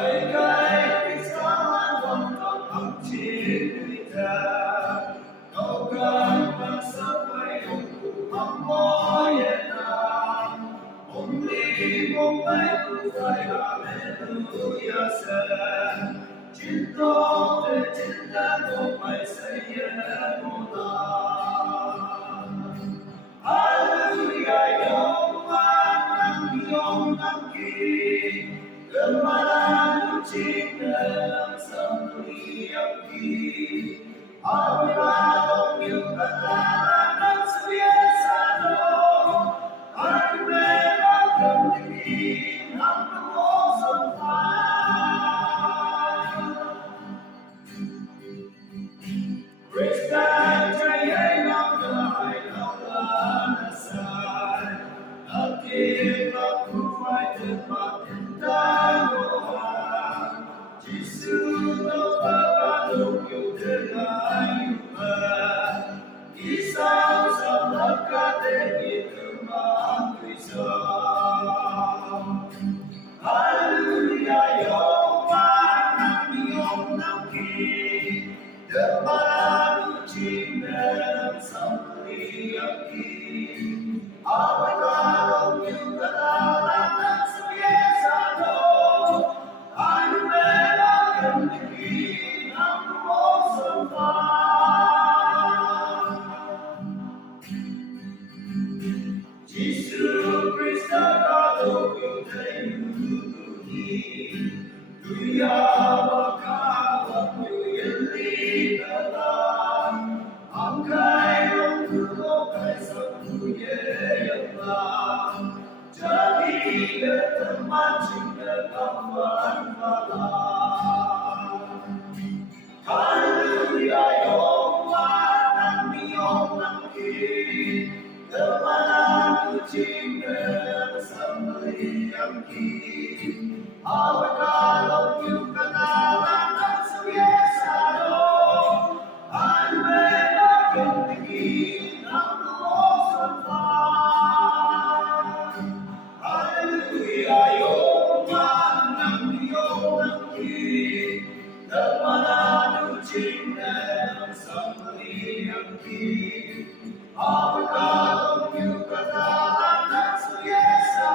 Hãy cái Kristus lòng con thậm chí người ta kau kan sampai untuk membayar Only moment I hallelujah say Cinta dan cinta mai saya Hallelujah yong nam ki Kemana cinta sendiri ki Awalnya you katakan sebiasa I'm never going to be number one Kristen Jaya Nanda Nanda Sai Nothing but provided by Tawa Jesus no Baba no you deny Isang sa magkategi tumang Krisang Hallelujah yong nam ki Depan uji merah sampai ki Awal kalau you katakan sebiasa I'm never going to be number one Jesus Christ kalau kita yuki dunia bakal yuli dalam angkai untuk sepuye yang jadi teman cinta kawan malam Hallelujah yong nam ki Kemana cinta sampai yang ki Awal kalau you katakan sebiasa I'm never going to be number one Hallelujah yong nam ki Kemana cinta sampai yang ki Awal kalau you katakan sebiasa